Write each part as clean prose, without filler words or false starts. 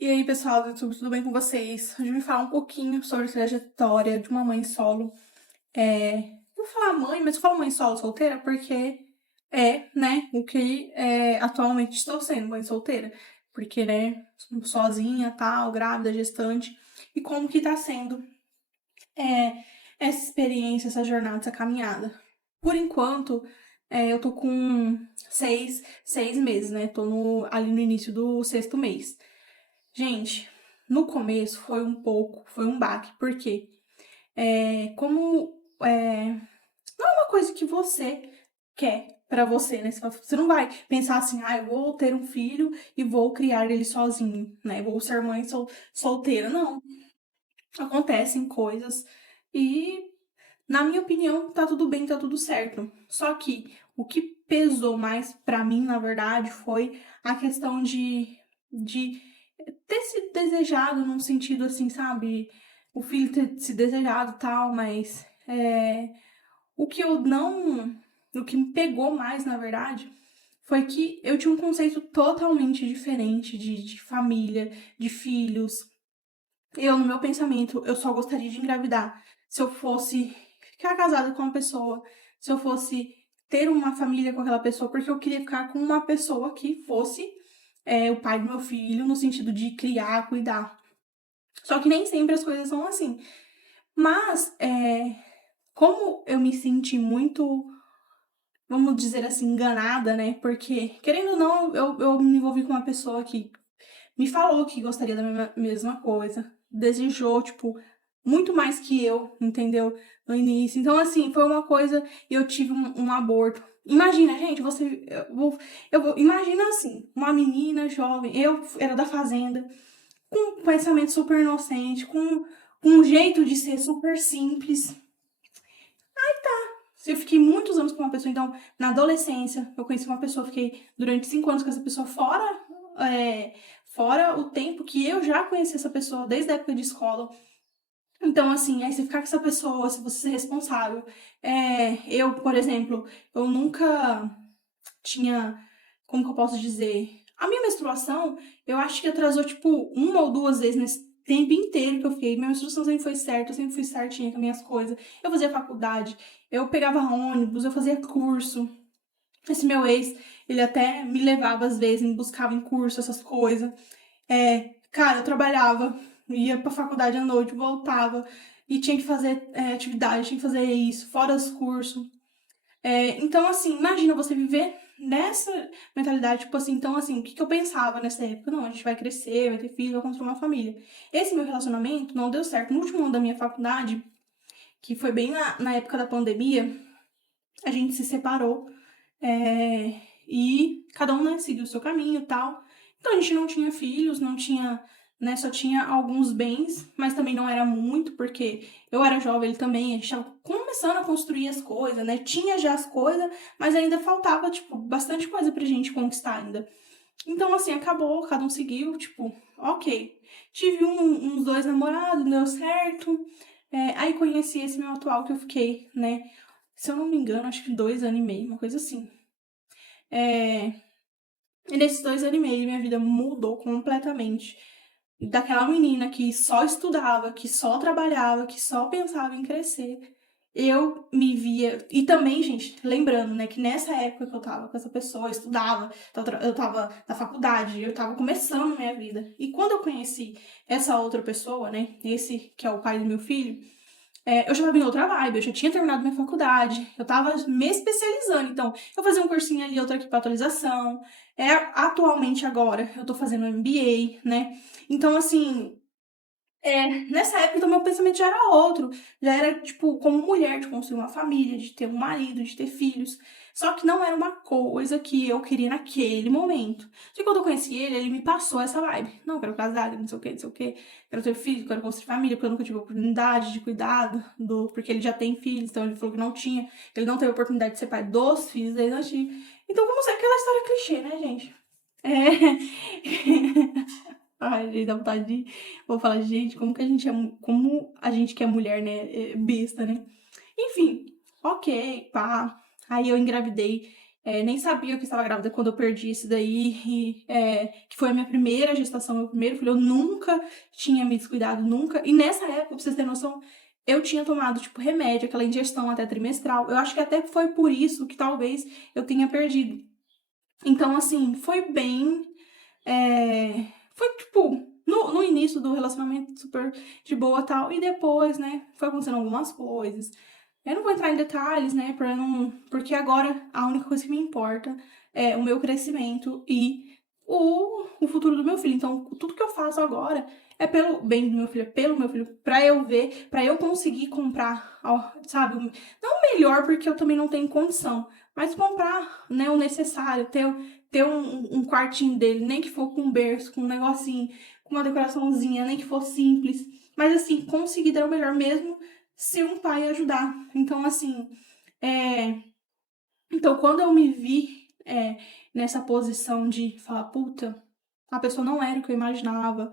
E aí, pessoal do YouTube, tudo bem com vocês? Hoje eu vim falar um pouquinho sobre a trajetória de uma mãe solo. Eu vou falar mãe, mas eu falo mãe solo solteira porque né, o que atualmente estou sendo, mãe solteira. Porque, né, sozinha, tal, grávida, gestante. E como que tá sendo essa experiência, essa jornada, essa caminhada. Por enquanto, eu tô com seis meses, né? Tô ali no início do sexto mês. Gente, no começo foi um baque, porque como não é uma coisa que você quer pra você, né? Você não vai pensar assim, eu vou ter um filho e vou criar ele sozinho, né? Vou ser mãe solteira. Não, acontecem coisas e, na minha opinião, tá tudo bem, tá tudo certo. Só que o que pesou mais pra mim, na verdade, foi a questão de ter se desejado num sentido assim, sabe? O filho ter se desejado e tal, mas o que eu não. O que me pegou mais, na verdade, foi que eu tinha um conceito totalmente diferente de família, de filhos. No meu pensamento, eu só gostaria de engravidar se eu fosse ficar casada com uma pessoa, se eu fosse ter uma família com aquela pessoa, porque eu queria ficar com uma pessoa que fosse o pai do meu filho, no sentido de criar, cuidar. Só que nem sempre as coisas são assim. Mas, como eu me senti muito, vamos dizer assim, enganada, né? Porque, querendo ou não, eu me envolvi com uma pessoa que me falou que gostaria da mesma coisa, desejou, tipo, muito mais que eu, entendeu? No início. Então, assim, foi uma coisa. Eu tive um aborto. Imagina, gente, você. Imagina assim, uma menina jovem, eu era da fazenda, com um pensamento super inocente, com um jeito de ser super simples. Eu fiquei muitos anos com uma pessoa, então, na adolescência, eu conheci uma pessoa, fiquei durante 5 anos com essa pessoa, fora o tempo que eu já conheci essa pessoa, desde a época de escola. Então, assim, aí você ficar com essa pessoa, se você ser responsável. Eu, por exemplo, eu nunca tinha, como que eu posso dizer? A minha menstruação, eu acho que atrasou, tipo, uma ou duas vezes nesse tempo inteiro que eu fiquei. Minha menstruação sempre foi certa, eu sempre fui certinha com as minhas coisas. Eu fazia faculdade, eu pegava ônibus, eu fazia curso. Esse meu ex, ele até me levava às vezes, me buscava em curso, essas coisas. Cara, eu trabalhava, ia pra faculdade à noite, voltava e tinha que fazer atividade, tinha que fazer isso, fora os cursos. Então, assim, imagina você viver nessa mentalidade, tipo assim, então, assim, o que eu pensava nessa época? Não, a gente vai crescer, vai ter filho, vai construir uma família. Esse meu relacionamento não deu certo. No último ano da minha faculdade, que foi bem na época da pandemia, a gente se separou e cada um, né, seguiu o seu caminho e tal. Então, a gente não tinha filhos, não tinha, né, só tinha alguns bens, mas também não era muito, porque eu era jovem, ele também, a gente tava começando a construir as coisas, né, tinha já as coisas, mas ainda faltava, tipo, bastante coisa pra gente conquistar ainda. Então, assim, acabou, cada um seguiu, tipo, ok. Tive uns 2 namorados, deu certo. Aí conheci esse meu atual que eu fiquei, né, se eu não me engano, acho que 2 anos e meio, uma coisa assim. E nesses 2 anos e meio, minha vida mudou completamente. Daquela menina que só estudava, que só trabalhava, que só pensava em crescer, eu me via. E também, gente, lembrando, né, que nessa época que eu tava com essa pessoa, eu estudava, eu tava na faculdade, eu tava começando minha vida. E quando eu conheci essa outra pessoa, né, esse que é o pai do meu filho, eu já tava em outra vibe, eu já tinha terminado minha faculdade, eu tava me especializando, então eu fazia um cursinho ali, outro aqui pra atualização. Atualmente agora eu tô fazendo MBA, né? Então, assim, nessa época, então, meu pensamento já era outro. Já era, tipo, como mulher, de construir uma família, de ter um marido, de ter filhos. Só que não era uma coisa que eu queria naquele momento. Só que quando eu conheci ele, ele me passou essa vibe. Não, eu quero casar, não sei o que, não sei o que. Quero ter filho, quero construir família, porque eu nunca tive oportunidade de cuidado porque ele já tem filhos, então ele falou que não tinha. Ele não teve oportunidade de ser pai dos filhos dele, não tinha. Então, como ser aquela história clichê, né, gente? Ai, gente, dá vontade de. Vou falar, gente, como a gente que é mulher, né? É besta, né? Enfim, ok, pá. Aí eu engravidei. Nem sabia que estava grávida quando eu perdi esse daí, que foi a minha primeira gestação, meu primeiro filho. Eu nunca tinha me descuidado, nunca. E nessa época, pra vocês terem noção, eu tinha tomado, tipo, remédio, aquela ingestão até trimestral. Eu acho que até foi por isso que talvez eu tenha perdido. Então, assim, foi bem. Foi, tipo, no início do relacionamento super de boa e tal. E depois, né, foi acontecendo algumas coisas. Eu não vou entrar em detalhes, né, porque agora a única coisa que me importa é o meu crescimento e o futuro do meu filho. Então, tudo que eu faço agora é pelo bem do meu filho, é pelo meu filho, pra eu ver, pra eu conseguir comprar, sabe, não o melhor, porque eu também não tenho condição, mas comprar, né, o necessário, ter um quartinho dele, nem que for com um berço, com um negocinho, com uma decoraçãozinha, nem que for simples, mas assim, conseguir dar o melhor mesmo se um pai ajudar. Então, assim, então quando eu me vi nessa posição de falar, puta, a pessoa não era o que eu imaginava,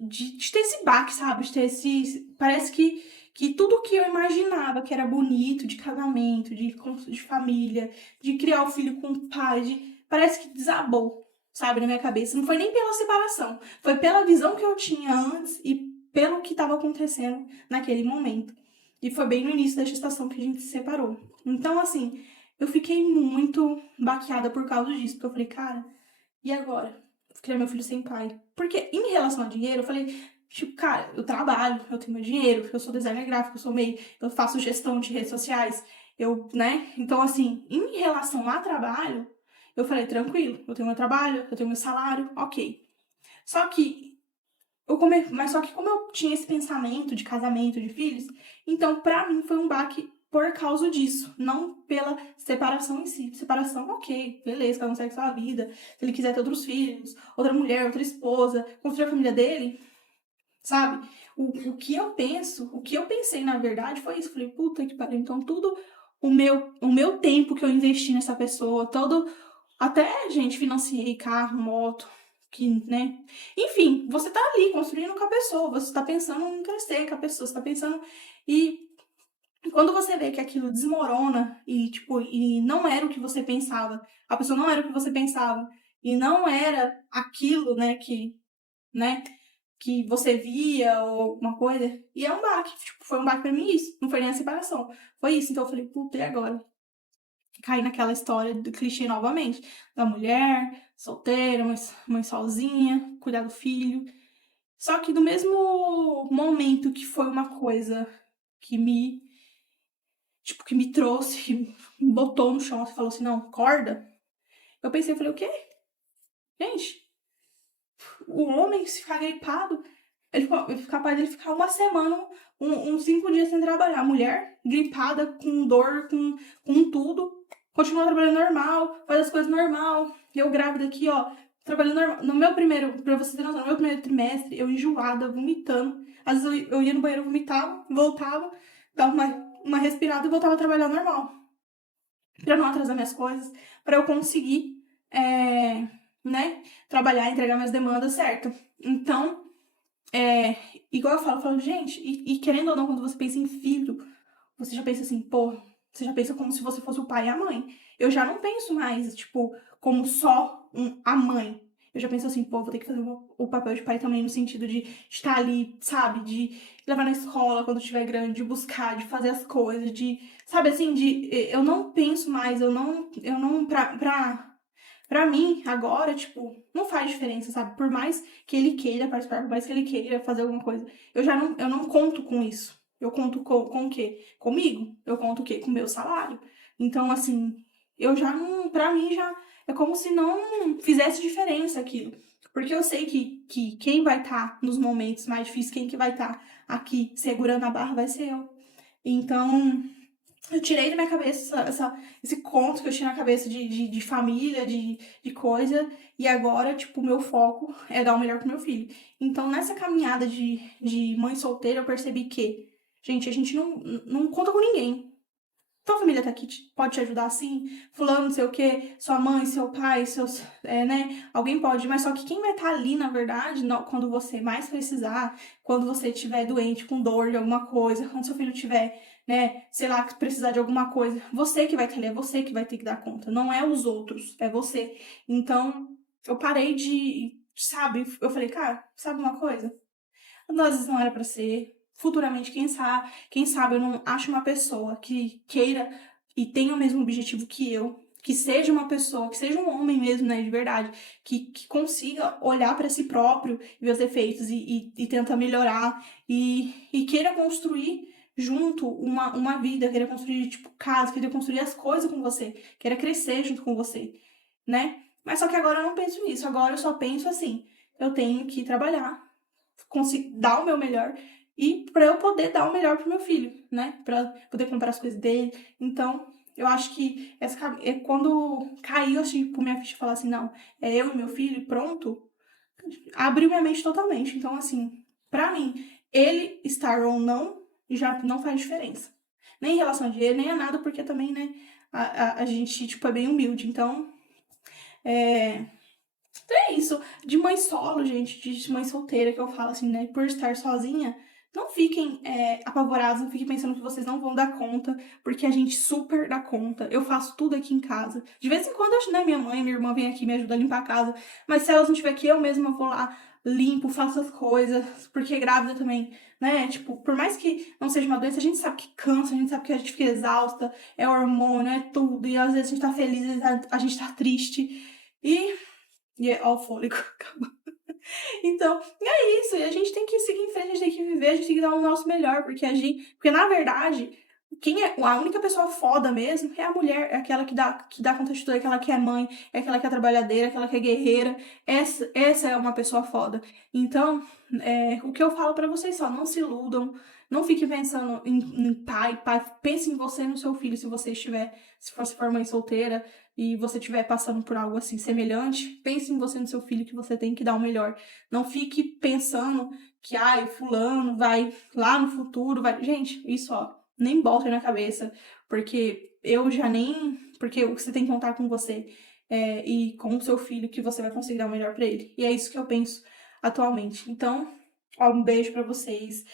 de ter esse baque, sabe? De ter esse. Parece que tudo que eu imaginava que era bonito, de casamento, de família, de criar o filho com o pai, parece que desabou, sabe, na minha cabeça. Não foi nem pela separação, foi pela visão que eu tinha antes e pelo que estava acontecendo naquele momento. E foi bem no início da gestação que a gente se separou. Então, assim, eu fiquei muito baqueada por causa disso, porque eu falei, cara, e agora? Vou criar meu filho sem pai. Porque em relação a dinheiro, eu falei, tipo, cara, eu trabalho, eu tenho meu dinheiro, eu sou designer gráfico, eu faço gestão de redes sociais, né? Então, assim, em relação a trabalho, eu falei, tranquilo, eu tenho meu trabalho, eu tenho meu salário, ok. Só que mas só que como eu tinha esse pensamento de casamento, de filhos, então pra mim foi um baque por causa disso, não pela separação em si. Separação, ok, beleza, cada um segue sua vida. Se ele quiser ter outros filhos, outra mulher, outra esposa, construir a família dele, sabe? O que eu penso, o que eu pensei na verdade foi isso. Falei, puta que pariu, então tudo o meu tempo que eu investi nessa pessoa, todo. Até, gente, financiei carro, moto, que, né? Enfim, você tá ali construindo com a pessoa, você tá pensando em crescer com a pessoa, você tá pensando. E quando você vê que aquilo desmorona e, tipo, e não era o que você pensava, a pessoa não era o que você pensava, e não era aquilo, né, que você via ou alguma coisa, e é um baque, tipo, foi um baque pra mim isso, não foi nem a separação, foi isso, então eu falei, puta, e agora? Caí naquela história do clichê novamente, da mulher, solteira, mãe sozinha, cuidar do filho. Só que no mesmo momento que foi uma coisa que me trouxe, que me botou no chão, você falou assim, não, acorda. Eu pensei, eu falei, o quê? Gente, o homem se ficar gripado, ele é capaz de ficar uma semana, uns 5 dias sem trabalhar. A mulher, gripada, com dor, com tudo, continua trabalhando normal, faz as coisas normal. Eu grávida aqui, ó, trabalhando normal. No meu primeiro, pra você ter noção, no meu primeiro trimestre, eu enjoada, vomitando. Às vezes eu ia no banheiro, vomitava, voltava, dava uma respirada e voltava a trabalhar normal. Pra não atrasar minhas coisas, pra eu conseguir, né, trabalhar, entregar minhas demandas certo. Então, igual eu falo, gente, e querendo ou não, quando você pensa em filho, você já pensa assim, pô, você já pensa como se você fosse o pai e a mãe. Eu já não penso mais, tipo, como só a mãe. Eu já penso assim, pô, vou ter que fazer o papel de pai também no sentido de estar ali, sabe? De levar na escola quando estiver grande, de buscar, de fazer as coisas, sabe assim, eu não penso mais, pra mim, agora, tipo, não faz diferença, sabe? Por mais que ele queira participar, por mais que ele queira fazer alguma coisa, eu não conto com isso. Eu conto com o quê? Comigo. Eu conto o quê? Com o meu salário. Então, assim, eu já não. Pra mim, já é como se não fizesse diferença aquilo. Porque eu sei que quem vai estar nos momentos mais difíceis, quem que vai estar aqui segurando a barra vai ser eu. Então, eu tirei da minha cabeça esse conto que eu tinha na cabeça de família, de coisa, e agora, tipo, o meu foco é dar o melhor pro meu filho. Então, nessa caminhada de mãe solteira, eu percebi que, gente, a gente não conta com ninguém. Tua família tá aqui, pode te ajudar assim, fulano, não sei o quê, sua mãe, seu pai, né, alguém pode, mas só que quem vai estar ali, na verdade, quando você mais precisar, quando você estiver doente, com dor de alguma coisa, quando seu filho estiver né, sei lá, que precisar de alguma coisa, você que vai ter, é você que vai ter que dar conta, não é os outros, é você. Então, eu parei de, sabe, eu falei, cara, sabe uma coisa? Às vezes não era pra ser. Futuramente, quem sabe eu não acho uma pessoa que queira e tenha o mesmo objetivo que eu, que seja uma pessoa, que seja um homem mesmo, né, de verdade, que consiga olhar pra si próprio e ver os defeitos e tenta melhorar e queira construir junto uma vida, queira construir, tipo, casa, queira construir as coisas com você, queira crescer junto com você, né? Mas só que agora eu não penso nisso, agora eu só penso assim, eu tenho que trabalhar, conseguir dar o meu melhor e para eu poder dar o melhor pro meu filho, né? Para poder comprar as coisas dele. Então, eu acho que quando caiu assim, por minha ficha falar assim, não, é eu e meu filho, pronto, abriu minha mente totalmente. Então, assim, para mim, ele estar ou não já não faz diferença. Nem em relação a dinheiro, nem a nada, porque também, né, a gente, tipo, é bem humilde. Então, é, é isso, de mãe solo, gente, de mãe solteira, que eu falo assim, né, por estar sozinha, não fiquem apavorados, não fiquem pensando que vocês não vão dar conta, porque a gente super dá conta. Eu faço tudo aqui em casa. De vez em quando, né, minha mãe, minha irmã vem aqui me ajuda a limpar a casa, mas se elas não estiver aqui, eu mesma vou lá, limpo, faço as coisas, porque grávida também, né, tipo, por mais que não seja uma doença, a gente sabe que cansa, a gente sabe que a gente fica exausta, é hormônio, é tudo, e às vezes a gente tá feliz, às vezes a gente tá triste, e é ó o fôlego. Então, é isso. E a gente tem que seguir em frente, a gente tem que viver, a gente tem que dar o nosso melhor, porque na verdade, quem é a única pessoa foda mesmo é a mulher, é aquela que dá conta de tudo, é aquela que é mãe, é aquela que é trabalhadeira, é aquela que é guerreira. Essa é uma pessoa foda. Então, o que eu falo pra vocês só, não se iludam, não fique pensando em pai, pense em você e no seu filho, se você estiver, se você for mãe solteira e você estiver passando por algo assim semelhante, pense em você e no seu filho, que você tem que dar o melhor. Não fique pensando que, o fulano vai lá no futuro, vai. Gente, isso, ó, nem bota na cabeça, porque eu já nem. Porque você tem que contar com você e com o seu filho que você vai conseguir dar o melhor pra ele. E é isso que eu penso atualmente. Então, ó, um beijo pra vocês.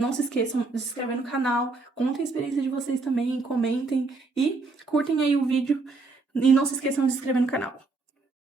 Não se esqueçam de se inscrever no canal, contem a experiência de vocês também, comentem e curtem aí o vídeo. E não se esqueçam de se inscrever no canal.